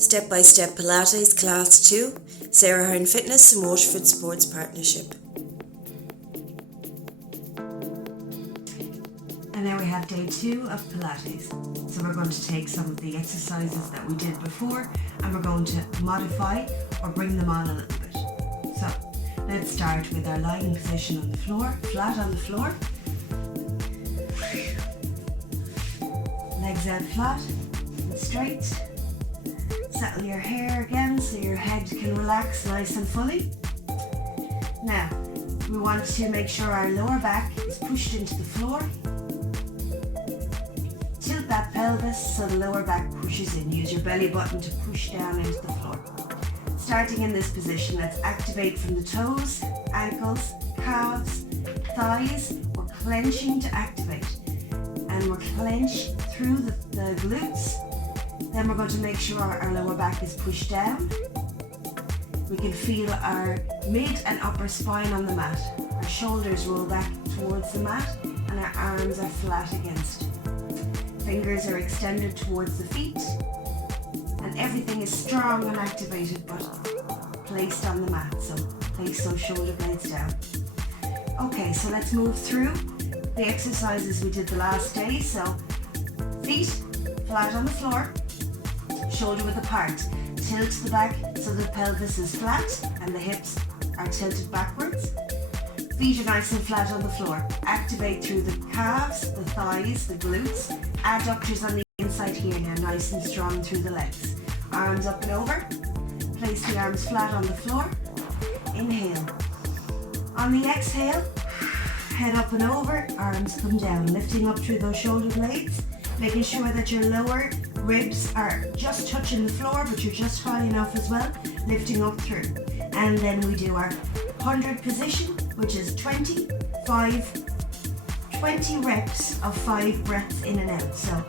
Step-by-Step Pilates Class 2, Sarah Hearn Fitness and Waterford Sports Partnership. And now we have day 2 of Pilates. So we're going to take some of the exercises that we did before and we're going to modify or bring them on a little bit. So let's start with our lying position on the floor, flat on the floor. Legs out flat and straight. Settle your hair again so your head can relax nice and fully. Now, we want to make sure our lower back is pushed into the floor. Tilt that pelvis so the lower back pushes in. Use your belly button to push down into the floor. Starting in this position, let's activate from the toes, ankles, calves, thighs. We're clenching to activate. And we're clench through the glutes. Then we're going to make sure our lower back is pushed down. We can feel our mid and upper spine on the mat. Our shoulders roll back towards the mat and our arms are flat against. Fingers are extended towards the feet and everything is strong and activated but placed on the mat. So place those shoulder blades down. Okay, so let's move through the exercises we did the last day. So feet flat on the floor, shoulder width apart. Tilt the back so the pelvis is flat and the hips are tilted backwards. Feet are nice and flat on the floor. Activate through the calves, the thighs, the glutes. Adductors on the inside here now, nice and strong through the legs. Arms up and over. Place the arms flat on the floor. Inhale. On the exhale, head up and over, arms come down, lifting up through those shoulder blades, making sure that your lower ribs are just touching the floor, but you're just high enough as well, lifting up through. And then we do our 100 position, which is 20 reps of 5 breaths in and out. So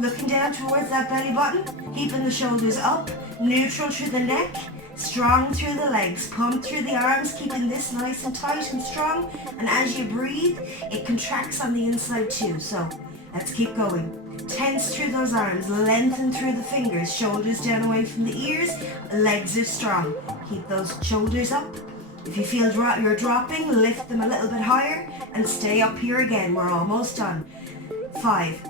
looking down towards that belly button, keeping the shoulders up, neutral through the neck, strong through the legs, pump through the arms, keeping this nice and tight and strong. And as you breathe, it contracts on the inside too. So let's keep going. Tense through those arms, lengthen through the fingers, shoulders down away from the ears, legs are strong. Keep those shoulders up. If you feel you're dropping, lift them a little bit higher and stay up here again. We're almost done. 5.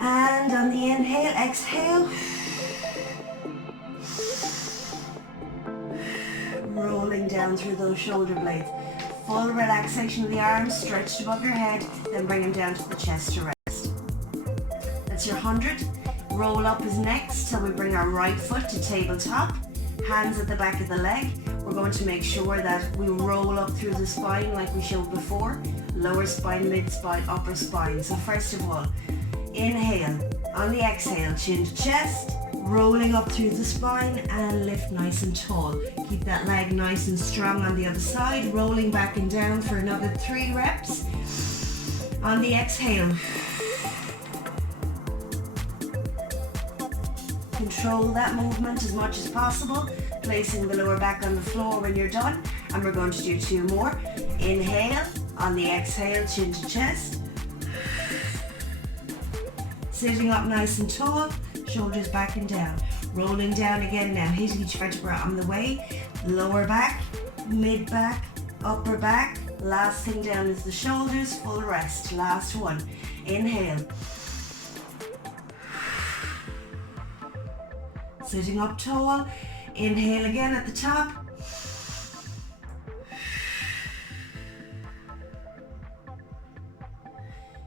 And on the inhale, exhale. Rolling down through those shoulder blades. Full relaxation of the arms, stretched above your head, then bring them down to the chest to rest. That's your 100. Roll up is next, so we bring our right foot to tabletop. Hands at the back of the leg. We're going to make sure that we roll up through the spine like we showed before. Lower spine, mid spine, upper spine. So first of all, inhale. On the exhale, chin to chest, rolling up through the spine and lift nice and tall. Keep that leg nice and strong on the other side, rolling back and down for another 3 reps. On the exhale, control that movement as much as possible, placing the lower back on the floor when you're done. And we're going to do 2 more. Inhale, on the exhale, chin to chest. Sitting up nice and tall, shoulders back and down. Rolling down again now, hitting each vertebra on the way. Lower back, mid back, upper back. Last thing down is the shoulders, full rest. Last one. Inhale. Sitting up tall. Inhale again at the top.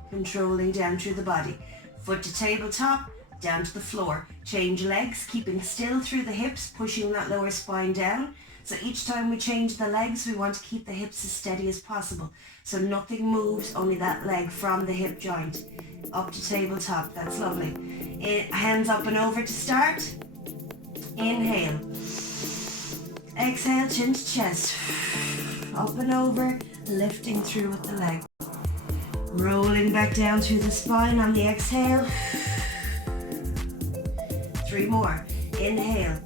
Controlling down through the body. Foot to tabletop, down to the floor. Change legs, keeping still through the hips, pushing that lower spine down. So each time we change the legs, we want to keep the hips as steady as possible. So nothing moves, only that leg from the hip joint. Up to tabletop, that's lovely. Hands up and over to start. Inhale. Exhale, chin to chest. Up and over, lifting through with the leg. Rolling back down through the spine on the exhale. 3 more. Inhale.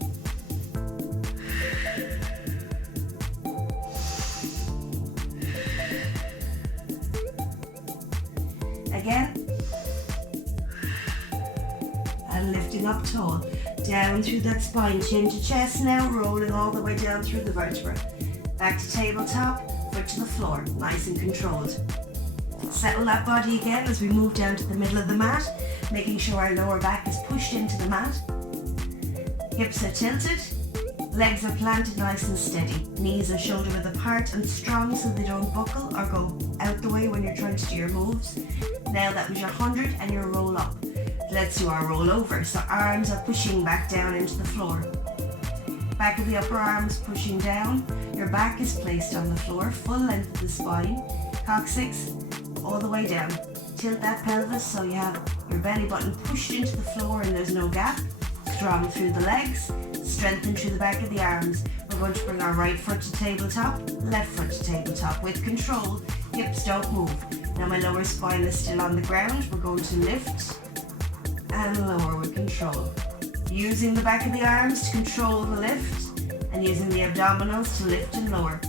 Again. And lifting up tall. Down through that spine, chin to chest now, rolling all the way down through the vertebra. Back to tabletop, foot to the floor, nice and controlled. Settle that body again as we move down to the middle of the mat, making sure our lower back is pushed into the mat. Hips are tilted, legs are planted nice and steady. Knees are shoulder width apart and strong so they don't buckle or go out the way when you're trying to do your moves. Now that was your 100 and your roll up. Let's do our roll over. So arms are pushing back down into the floor. Back of the upper arms pushing down. Your back is placed on the floor, full length of the spine. Coccyx all the way down. Tilt that pelvis so you have your belly button pushed into the floor and there's no gap. Strong through the legs. Strengthen through the back of the arms. We're going to bring our right foot to tabletop, left foot to tabletop with control. Hips don't move. Now my lower spine is still on the ground. We're going to lift and lower with control. Using the back of the arms to control the lift and using the abdominals to lift and lower.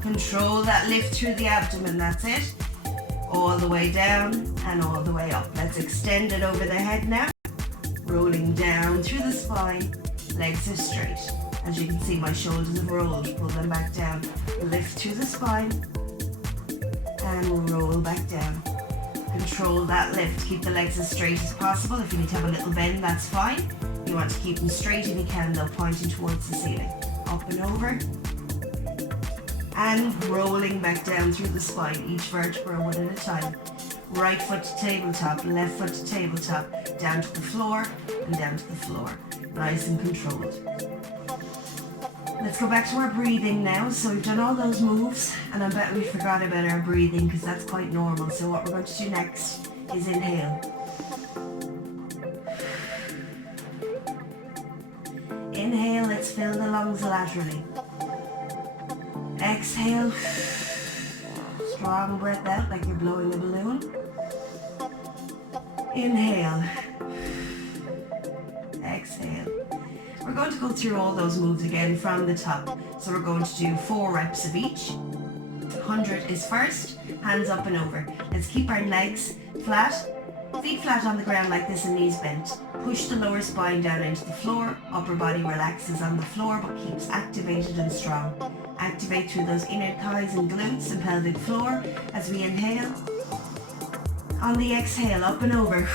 Control that lift through the abdomen, that's it. All the way down and all the way up. Let's extend it over the head now. Rolling down through the spine, legs are straight. As you can see, my shoulders have rolled. Pull them back down. Lift through the spine and roll back down. Control that lift. Keep the legs as straight as possible. If you need to have a little bend, that's fine. You want to keep them straight if you can, though, pointing towards the ceiling. Up and over. And rolling back down through the spine, each vertebra one at a time. Right foot to tabletop, left foot to tabletop, down to the floor and down to the floor. Nice and controlled. Let's go back to our breathing now. So we've done all those moves and I bet we forgot about our breathing because that's quite normal. So what we're going to do next is inhale. Inhale, let's fill the lungs laterally. Exhale. Strong breath out like you're blowing a balloon. Inhale. Exhale. We're going to go through all those moves again from the top. So we're going to do 4 reps of each. 100 is first, hands up and over. Let's keep our legs flat, feet flat on the ground like this and knees bent. Push the lower spine down into the floor, upper body relaxes on the floor but keeps activated and strong. Activate through those inner thighs and glutes and pelvic floor as we inhale. On the exhale, up and over.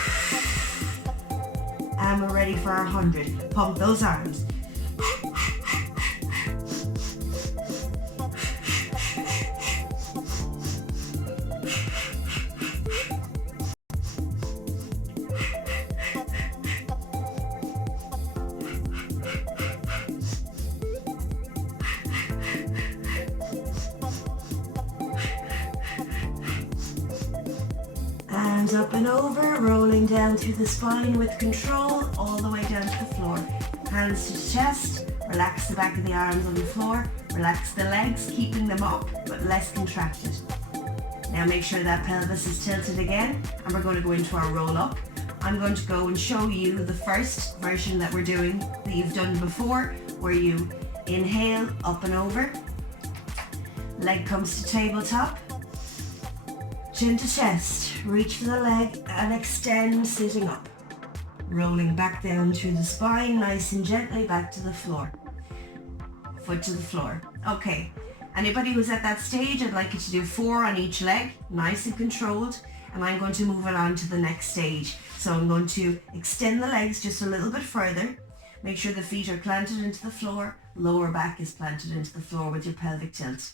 And we're ready for our 100. Pump those arms. Arms up and over, rolling down through the spine with control, all the way down to the floor. Hands to the chest, relax the back of the arms on the floor, relax the legs, keeping them up, but less contracted. Now make sure that pelvis is tilted again, and we're going to go into our roll up. I'm going to go and show you the first version that we're doing, that you've done before, where you inhale, up and over, leg comes to tabletop, chin to chest, reach for the leg and extend sitting up. Rolling back down through the spine, nice and gently back to the floor. Foot to the floor. Okay, anybody who's at that stage, I'd like you to do 4 on each leg, nice and controlled, and I'm going to move it on to the next stage. So I'm going to extend the legs just a little bit further. Make sure the feet are planted into the floor, lower back is planted into the floor with your pelvic tilt.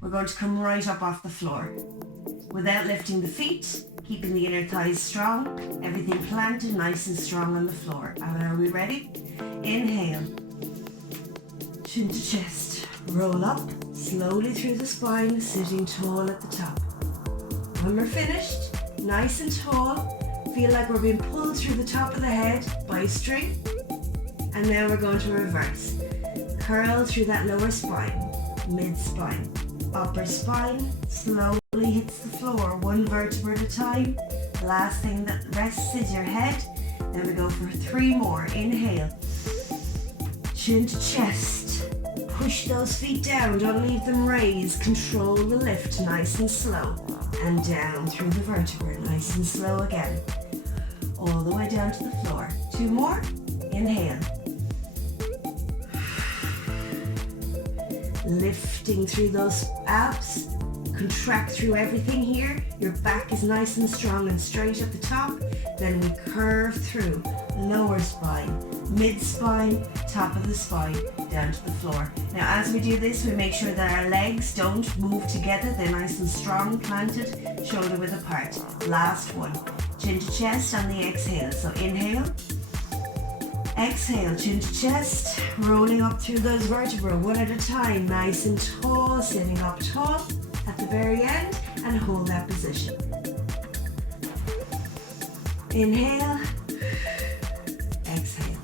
We're going to come right up off the floor without lifting the feet, keeping the inner thighs strong, everything planted nice and strong on the floor. And are we ready? Inhale, chin to chest, roll up slowly through the spine, sitting tall at the top. When we're finished, nice and tall, feel like we're being pulled through the top of the head by a string. And now we're going to reverse. Curl through that lower spine, mid-spine, upper spine, slowly hits the floor, one vertebra at a time. The last thing that rests is your head. Then we go for 3 more. Inhale, chin to chest. Push those feet down, don't leave them raised. Control the lift, nice and slow. And down through the vertebra, nice and slow again. All the way down to the floor. 2 more. Inhale. Lifting through those abs. Contract through everything here. Your back is nice and strong and straight at the top. Then we curve through lower spine, mid-spine, top of the spine, down to the floor. Now as we do this, we make sure that our legs don't move together. They're nice and strong, planted, shoulder width apart. Last one. Chin to chest on the exhale. So inhale. Exhale, chin to chest, rolling up through those vertebrae one at a time, nice and tall, sitting up tall at the very end, and hold that position. Inhale, exhale.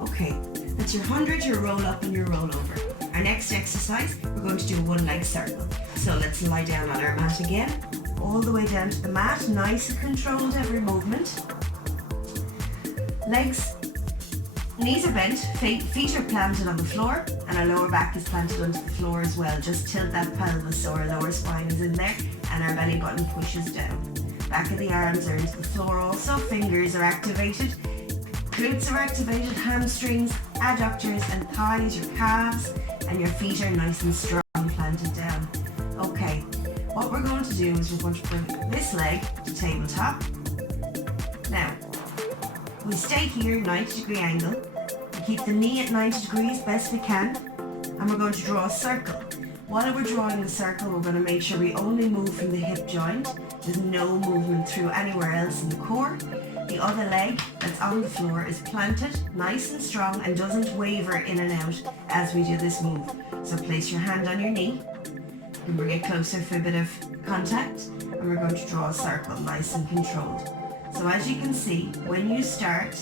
Okay, that's your 100, your roll up and your roll over. Our next exercise, we're going to do a 1-leg circle. So let's lie down on our mat again, all the way down to the mat, nice and controlled every movement. Legs, knees are bent, feet are planted on the floor, and our lower back is planted onto the floor as well. Just tilt that pelvis so our lower spine is in there and our belly button pushes down. Back of the arms are into the floor also, fingers are activated, glutes are activated, hamstrings, adductors and thighs, your calves, and your feet are nice and strong, planted down. Okay, what we're going to do is we're going to bring this leg to tabletop. Now, we stay here, 90-degree angle. We keep the knee at 90 degrees best we can, and we're going to draw a circle. While we're drawing the circle, we're going to make sure we only move from the hip joint. There's no movement through anywhere else in the core. The other leg that's on the floor is planted, nice and strong, and doesn't waver in and out as we do this move. So place your hand on your knee, and bring it closer for a bit of contact, and we're going to draw a circle, nice and controlled. So as you can see, when you start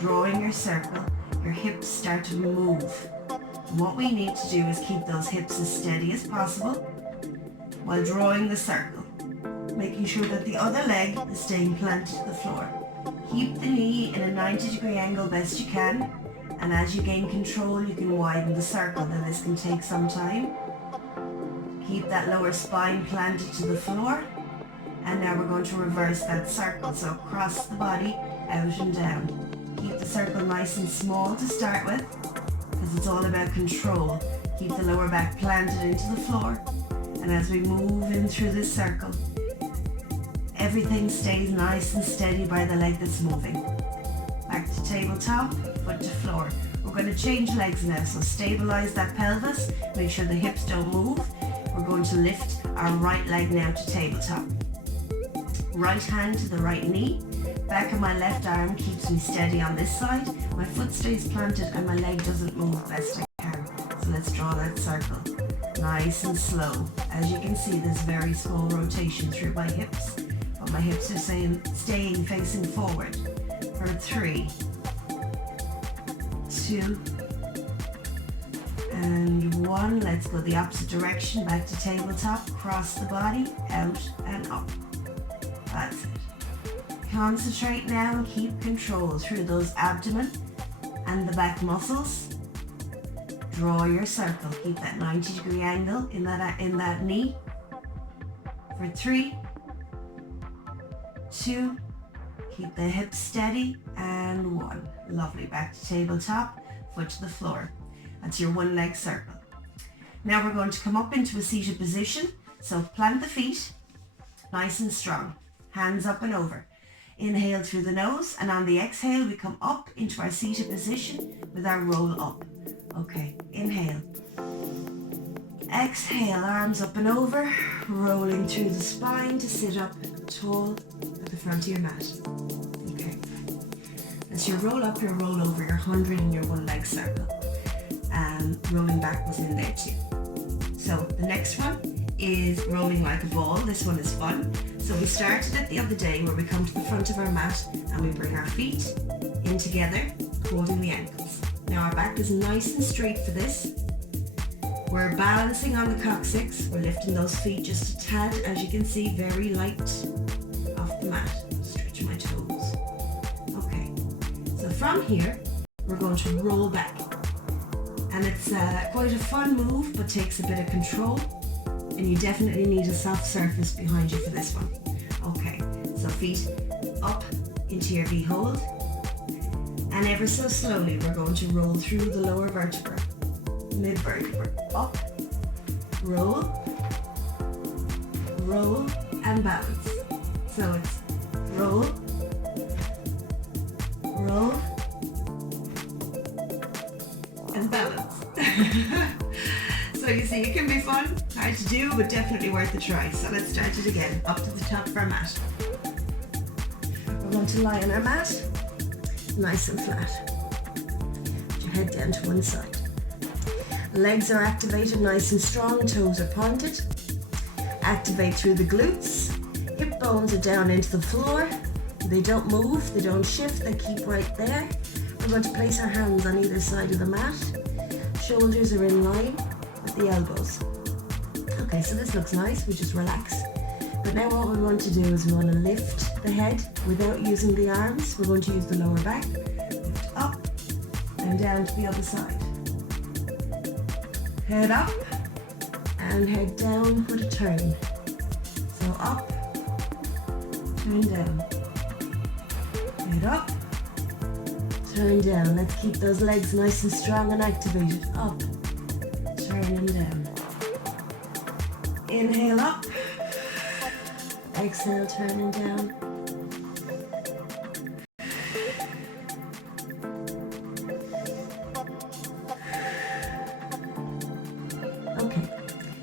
drawing your circle, your hips start to move. And what we need to do is keep those hips as steady as possible while drawing the circle, making sure that the other leg is staying planted to the floor. Keep the knee in a 90-degree angle best you can, and as you gain control, you can widen the circle. Now this can take some time. Keep that lower spine planted to the floor. And now we're going to reverse that circle. So across the body, out and down. Keep the circle nice and small to start with, because it's all about control. Keep the lower back planted into the floor. And as we move in through this circle, everything stays nice and steady by the leg that's moving. Back to tabletop, foot to floor. We're going to change legs now, so stabilize that pelvis. Make sure the hips don't move. We're going to lift our right leg now to tabletop. Right hand to the right knee. Back of my left arm keeps me steady on this side. My foot stays planted and my leg doesn't move best I can. So let's draw that circle. Nice and slow. As you can see, there's very small rotation through my hips, but my hips are staying facing forward. For 3, 2, and 1. Let's go the opposite direction, back to tabletop, cross the body, out and up. That's it. Concentrate now and keep control through those abdomen and the back muscles. Draw your circle. Keep that 90-degree angle in that knee. For 3, 2, keep the hips steady, and 1. Lovely. Back to tabletop, foot to the floor. That's your 1-leg circle. Now we're going to come up into a seated position. So plant the feet, nice and strong. Hands up and over. Inhale through the nose, and on the exhale we come up into our seated position with our roll up. Okay, inhale. Exhale, arms up and over, rolling through the spine to sit up tall at the front of your mat. Okay. As you roll up, your roll over, your 100 and your 1-leg circle. And rolling back was in there too. So the next one is rolling like a ball. This one is fun. So we started it the other day where we come to the front of our mat and we bring our feet in together, holding the ankles. Now our back is nice and straight for this. We're balancing on the coccyx. We're lifting those feet just a tad, as you can see, very light off the mat. Stretch my toes. Okay, so from here, we're going to roll back. And it's quite a fun move, but takes a bit of control. And you definitely need a soft surface behind you for this one. Okay, so feet up into your V hold. And ever so slowly, we're going to roll through the lower vertebra, mid vertebra, up, roll, roll, and balance. So it's roll, roll, and balance. So you see, it can be fun, hard to do, but definitely worth a try. So let's start it again, up to the top of our mat. We're going to lie on our mat, nice and flat. Put your head down to one side. Legs are activated nice and strong, toes are pointed. Activate through the glutes. Hip bones are down into the floor. They don't move, they don't shift, they keep right there. We're going to place our hands on either side of the mat. Shoulders are in line with the elbows. Okay, so this looks nice, we just relax. But now what we want to do is we want to lift the head without using the arms. We're going to use the lower back. Lift up and down to the other side. Head up and head down with a turn. So up, turn down. Head up, turn down. Let's keep those legs nice and strong and activated. Up, turn and down. Inhale up. Exhale, turning down. Okay,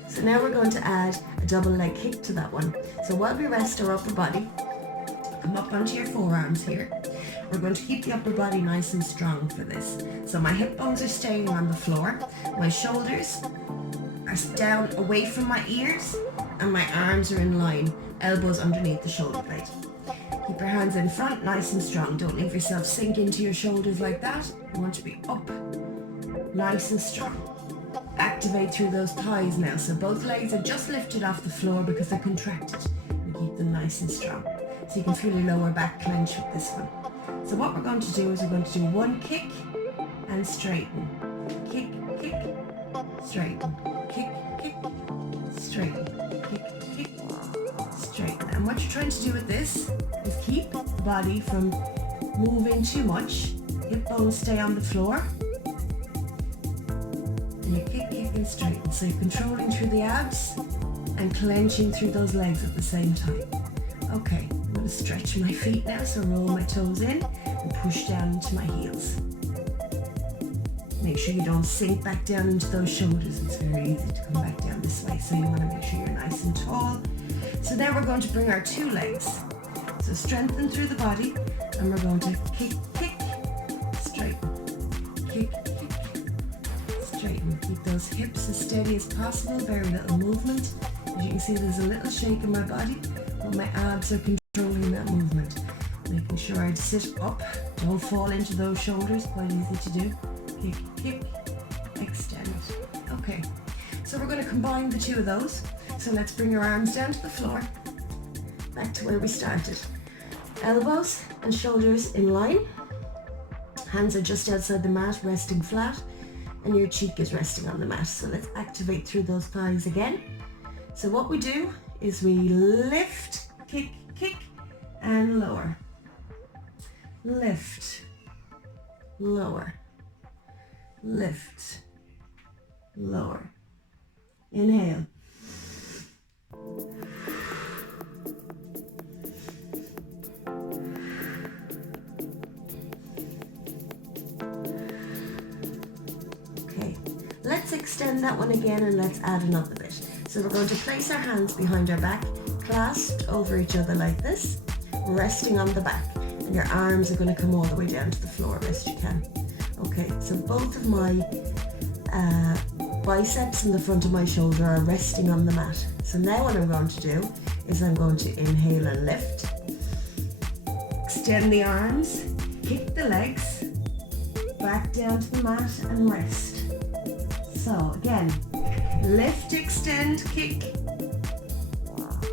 so now we're going to add a double leg kick to that one. So while we rest our upper body, come up onto your forearms here. We're going to keep the upper body nice and strong for this. So my hip bones are staying on the floor. My shoulders are down away from my ears and my arms are in line, elbows underneath the shoulder blade. Keep your hands in front, nice and strong. Don't leave yourself sink into your shoulders like that. You want to be up, nice and strong. Activate through those thighs now. So both legs are just lifted off the floor because they're contracted. And keep them nice and strong. So you can feel your lower back clench with this one. So what we're going to do is we're going to do one kick and straighten. Kick, kick, straighten. Kick, kick, straighten. Kick, kick, straighten. And what you're trying to do with this is keep the body from moving too much. Hip bones stay on the floor. And you kick, kick, and straighten. So you're controlling through the abs and clenching through those legs at the same time. Okay, I'm going to stretch my feet now, so roll my toes in and push down into my heels. Make sure you don't sink back down into those shoulders. It's very easy to come back down this way, so you want to make sure you're nice and tall. So now we're going to bring our two legs. So strengthen through the body, and we're going to kick, kick, straighten. Kick, kick, straighten. Keep those hips as steady as possible, very little movement. As you can see, there's a little shake in my body, but my abs are controlling that movement. Making sure I sit up, don't fall into those shoulders, quite easy to do. Kick, kick, extend. Okay, so we're going to combine the two of those. So let's bring our arms down to the floor, back to where we started. Elbows and shoulders in line. Hands are just outside the mat, resting flat, and your cheek is resting on the mat. So let's activate through those thighs again. So what we do is we lift, kick, kick, and lower. Lift, lower, lift, lower. Inhale. Okay, let's extend that one again and let's add another bit. So we're going to place our hands behind our back, clasped over each other like this, resting on the back. And your arms are going to come all the way down to the floor best you can. Okay, so both of my biceps and the front of my shoulder are resting on the mat. So now what I'm going to do is I'm going to inhale and lift. Extend the arms, kick the legs, back down to the mat and rest. So again, lift, extend, kick,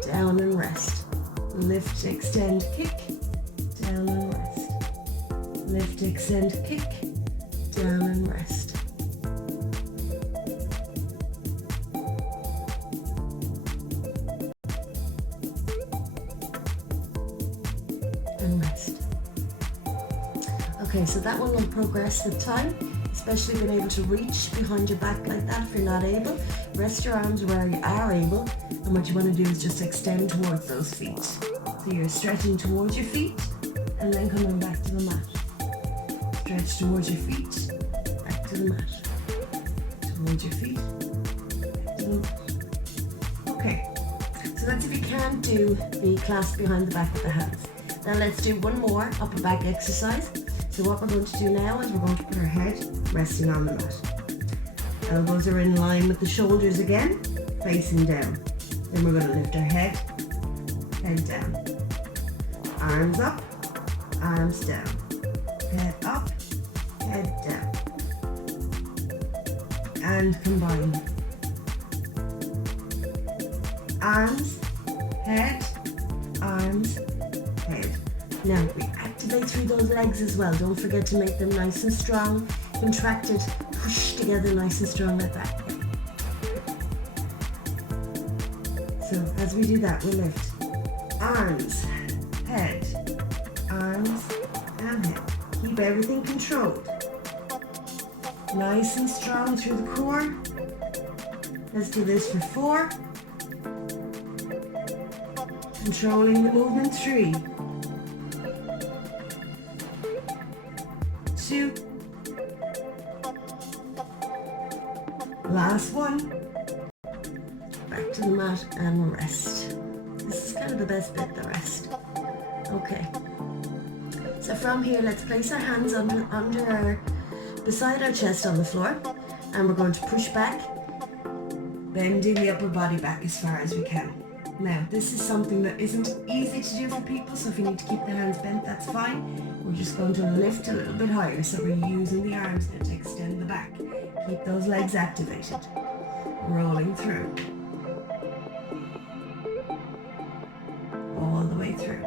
down and rest. Lift, extend, kick, down and rest. Lift, extend, kick, down and rest. And rest. Okay, so that one will progress with time, especially being able to reach behind your back like that if you're not able. Rest your arms where you are able, and what you want to do is just extend towards those feet. So you're stretching towards your feet and then coming back to the mat. Stretch towards your feet, back to the mat. Towards your feet, back to the mat. Okay, so that's if you can't do the clasp behind the back with the hands. Now let's do one more upper back exercise. So what we're going to do now is we're going to put our head resting on the mat. Elbows are in line with the shoulders again, facing down. Then we're going to lift our head down. Arms up, arms down. Head up, head down. And combine. Arms, head, arms, head. Now we activate through those legs as well. Don't forget to make them nice and strong, contracted, push together nice and strong like that. So as we do that, we lift arms, head, arms, and head. Keep everything controlled. Nice and strong through the core. Let's do this for 4. Controlling the movement, 3. 2. Last one. Back to the mat and rest. This is kind of the best bit, the rest. Okay. So from here, let's place our hands beside our chest on the floor, and we're going to push back, bending the upper body back as far as we can. Now, this is something that isn't easy to do for people, so if you need to keep the hands bent, that's fine. We're just going to lift a little bit higher, so we're using the arms now to extend the back. Keep those legs activated. Rolling through. All the way through.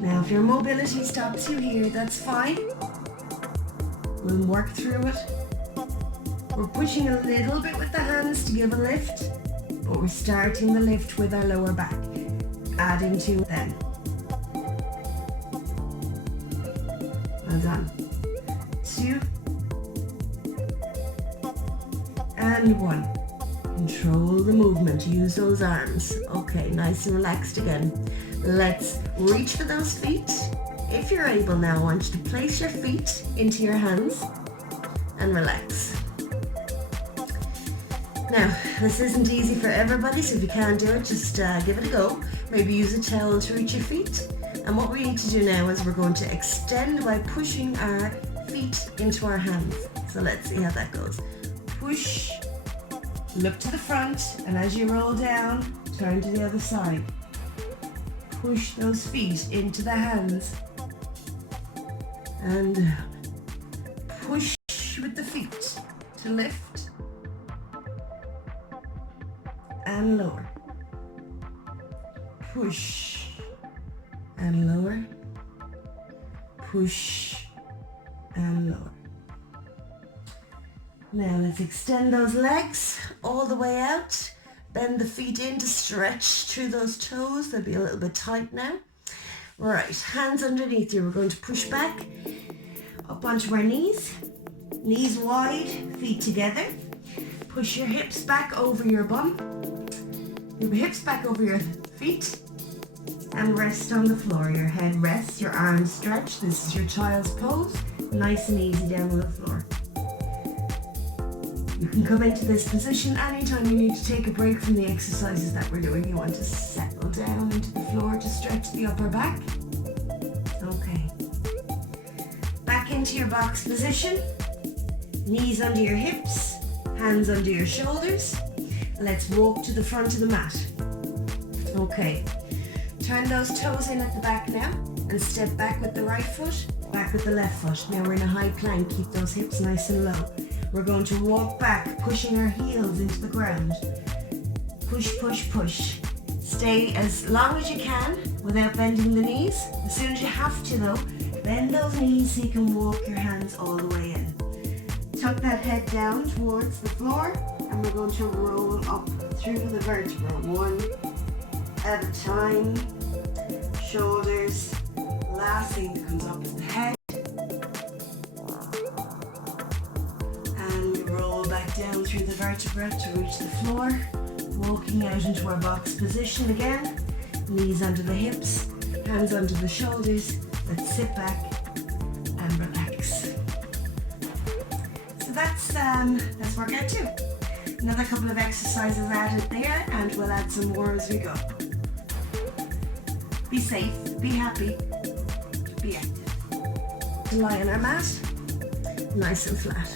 Now, if your mobility stops you here, that's fine. We'll work through it. We're pushing a little bit with the hands to give a lift, but we're starting the lift with our lower back, adding to then. Well done. 2 and 1. Control the movement, use those arms. Okay, nice and relaxed again. Let's reach for those feet. If you're able now, I want you to place your feet into your hands and relax. Now, this isn't easy for everybody, so if you can't do it, just give it a go. Maybe use a towel to reach your feet. And what we need to do now is we're going to extend by pushing our feet into our hands. So let's see how that goes. Push, look to the front, and as you roll down, turn to the other side. Push those feet into the hands. And push with the feet to lift and lower. Push and lower. Push and lower. Now let's extend those legs all the way out. Bend the feet in to stretch through those toes. They'll be a little bit tight now. Right, hands underneath you. We're going to push back up onto our knees. Knees wide, feet together. Push your hips back over your bum. Your hips back over your feet. And rest on the floor. Your head rests, your arms stretch. This is your child's pose. Nice and easy down on the floor. You can come into this position anytime you need to take a break from the exercises that we're doing. You want to settle down into the floor to stretch the upper back. Okay. Back into your box position. Knees under your hips, hands under your shoulders. Let's walk to the front of the mat. Okay, turn those toes in at the back now and step back with the right foot, back with the left foot. Now we're in a high plank, keep those hips nice and low. We're going to walk back, pushing our heels into the ground. Push, push, push. Stay as long as you can without bending the knees. As soon as you have to though, bend those knees so you can walk your hands all the way in. Tuck that head down towards the floor and we're going to roll up through the vertebra, one at a time. Shoulders, last thing that comes up is the head. And we roll back down through the vertebra to reach the floor. Walking out into our box position again. Knees under the hips, hands under the shoulders. Let's sit back and relax. So that's workout 2. Another couple of exercises added there and we'll add some more as we go. Be safe, be happy, be active. Lie on our mat, nice and flat.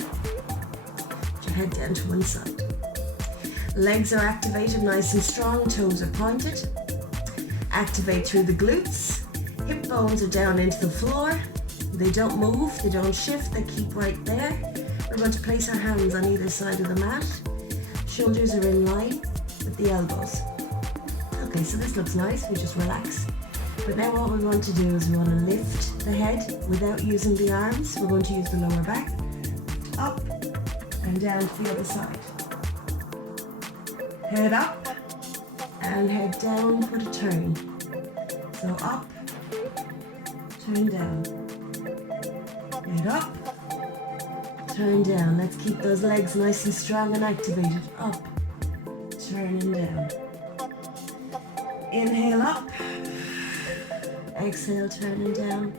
Put your head down to one side. Legs are activated nice and strong, toes are pointed. Activate through the glutes. Hip bones are down into the floor. They don't move, they don't shift, they keep right there. We're going to place our hands on either side of the mat. Shoulders are in line with the elbows. Okay, so this looks nice, we just relax. But now what we want to do is we want to lift the head without using the arms. We're going to use the lower back, up and down to the other side. Head up and head down for the turn. So up, turn down. Head up, turn down. Let's keep those legs nice and strong and activated. Up, turn and down. Inhale up, exhale, turn and down.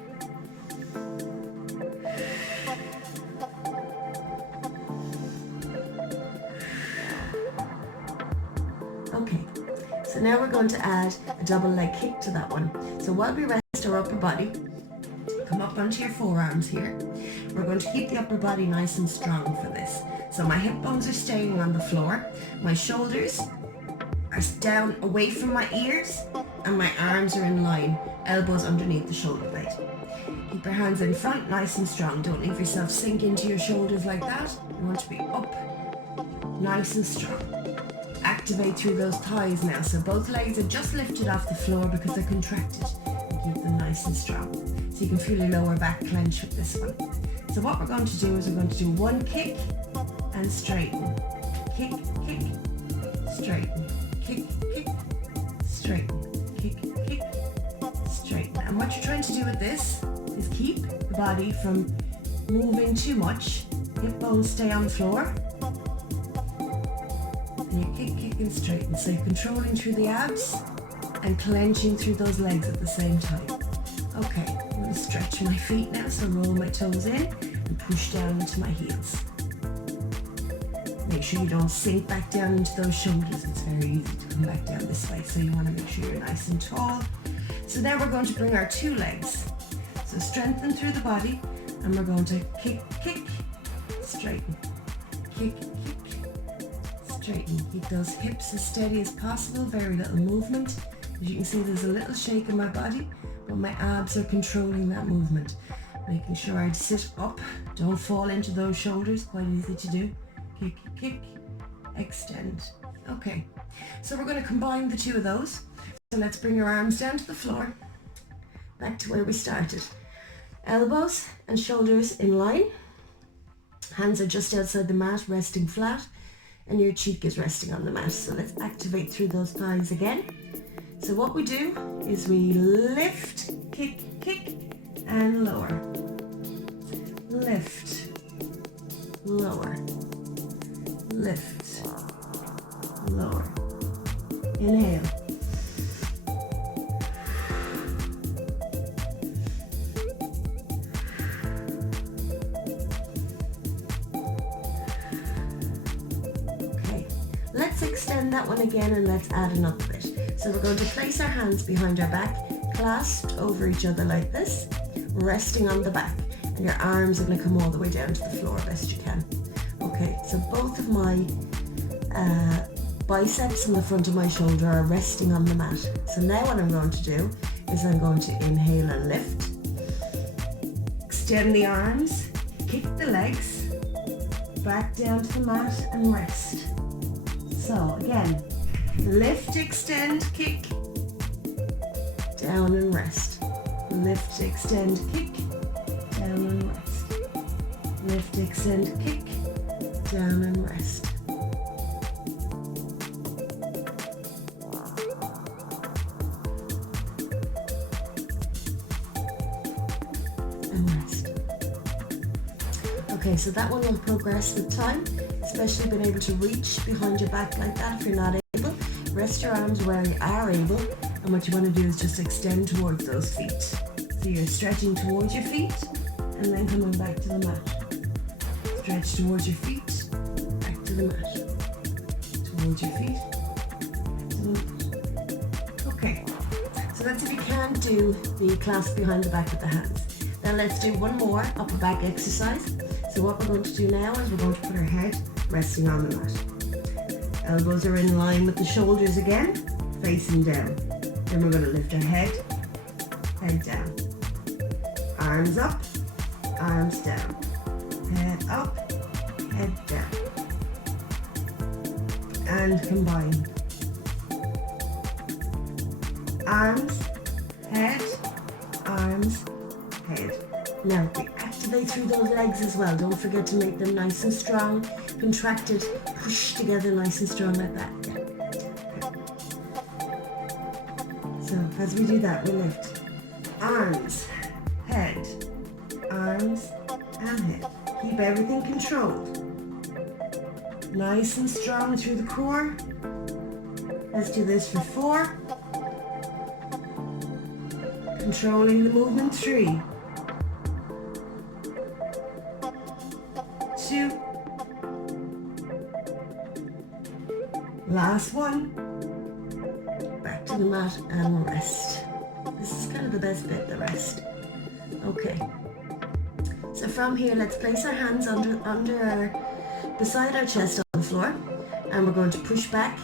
Okay, so now we're going to add a double leg kick to that one. So while we rest our upper body, come up onto your forearms here. We're going to keep the upper body nice and strong for this. So my hip bones are staying on the floor, my shoulders are down away from my ears, and my arms are in line, elbows underneath the shoulder blade. Keep your hands in front, nice and strong. Don't leave yourself sink into your shoulders like that. You want to be up, nice and strong. Activate through those thighs now. So both legs are just lifted off the floor because they're contracted. And keep them nice and strong. So you can feel your lower back clench with this one. So what we're going to do is we're going to do one kick and straighten. Kick, kick, straighten. Kick, kick, straighten. Kick, kick, straighten. And what you're trying to do with this is keep the body from moving too much. Hip bones stay on the floor. And you kick, kick and straighten. So you're controlling through the abs and clenching through those legs at the same time. Okay, I'm going to stretch my feet now, so roll my toes in and push down into my heels. Make sure you don't sink back down into those shoulders. It's very easy to come back down this way, so you want to make sure you're nice and tall. So now we're going to bring our 2 legs. So strengthen through the body, and we're going to kick, kick, straighten. Kick, kick, straighten. Keep those hips as steady as possible, very little movement. As you can see, there's a little shake in my body, but my abs are controlling that movement. Making sure I sit up, don't fall into those shoulders, quite easy to do. Kick, kick, extend. Okay, so we're going to combine the 2 of those. So let's bring our arms down to the floor, back to where we started. Elbows and shoulders in line. Hands are just outside the mat, resting flat, and your cheek is resting on the mat. So let's activate through those thighs again. So what we do is we lift, kick, kick, and lower. Lift, lower, lift, lower. Inhale. Okay, let's extend that one again and let's add another bit. So we're going to place our hands behind our back, clasped over each other like this, resting on the back, and your arms are going to come all the way down to the floor best you can. So both of my biceps and the front of my shoulder are resting on the mat. So now what I'm going to do is I'm going to inhale and lift. Extend the arms, kick the legs, back down to the mat and rest. So again, lift, extend, kick, down and rest. lift, extend, kick, down and rest. Lift, extend, kick, Down and rest. And rest. Okay, so that one will progress with time, especially being able to reach behind your back like that if you're not able. Rest your arms where you are able, and what you want to do is just extend towards those feet. So you're stretching towards your feet and then coming back to the mat. Stretch towards your feet, back to the mat. Towards your feet, back to the mat. Okay, so that's if you can't do the clasp behind the back with the hands. Now let's do one more upper back exercise. So what we're going to do now is we're going to put our head resting on the mat. Elbows are in line with the shoulders again, facing down. Then we're going to lift our head down. Arms up, arms down. Head up, head down. And combine. Arms, head, arms, head. Now we activate through those legs as well. Don't forget to make them nice and strong, contracted, push together nice and strong like that. Yeah. So as we do that, we lift arms, head, arms, and head. Keep everything controlled. Nice and strong through the core. Let's do this for 4. Controlling the movement, 3. 2. Last one. Back to the mat and rest. This is kind of the best bit, the rest. Okay. So from here, let's place our hands beside our chest on the floor, and we're going to push back,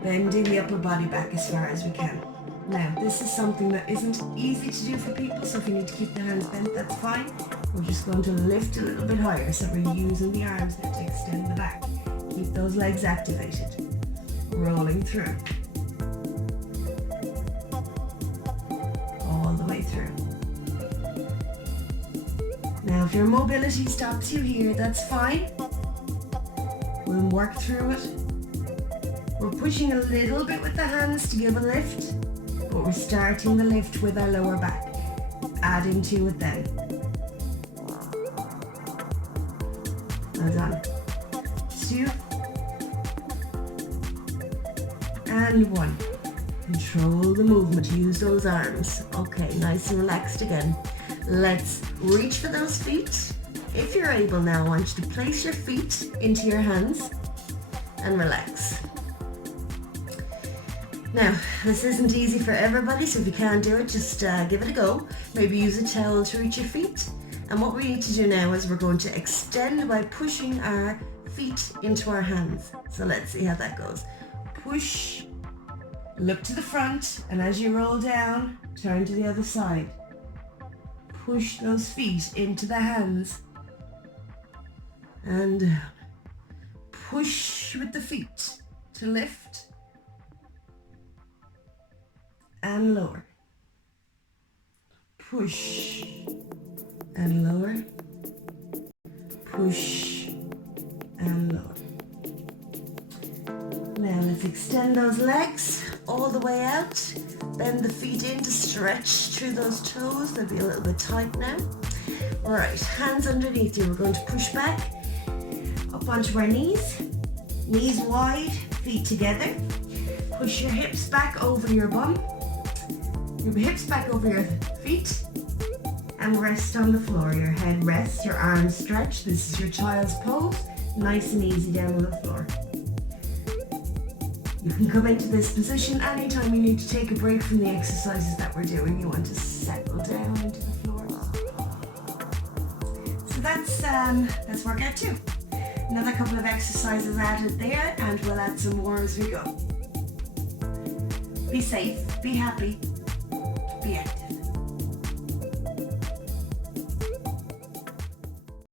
bending the upper body back as far as we can. Now, this is something that isn't easy to do for people, so if you need to keep the hands bent, that's fine. We're just going to lift a little bit higher, so we're using the arms now to extend the back. Keep those legs activated. Rolling through. All the way through. Now, if your mobility stops you here, that's fine. We'll work through it. We're pushing a little bit with the hands to give a lift, but we're starting the lift with our lower back, adding to it then. Well done. 2 and 1. Control the movement, use those arms. Okay, nice and relaxed again. Let's reach for those feet. If you're able now, I want you to place your feet into your hands and relax. Now, this isn't easy for everybody, so if you can't do it, just give it a go. Maybe use a towel to reach your feet. And what we need to do now is we're going to extend by pushing our feet into our hands. So let's see how that goes. Push, look to the front, and as you roll down, turn to the other side. Push those feet into the hands. And push with the feet to lift and lower. Push and lower. Push and lower. Now let's extend those legs all the way out. Bend the feet in to stretch through those toes. They'll be a little bit tight now. All right, hands underneath you. We're going to push back up onto our knees. Knees wide, feet together. Push your hips back over your bum. Your hips back over your feet. And rest on the floor. Your head rests, your arms stretch. This is your child's pose. Nice and easy down on the floor. You can come into this position anytime you need to take a break from the exercises that we're doing. You want to settle down into the floor. So that's workout 2. Another couple of exercises added there, and we'll add some more as we go. Be safe, be happy, be active.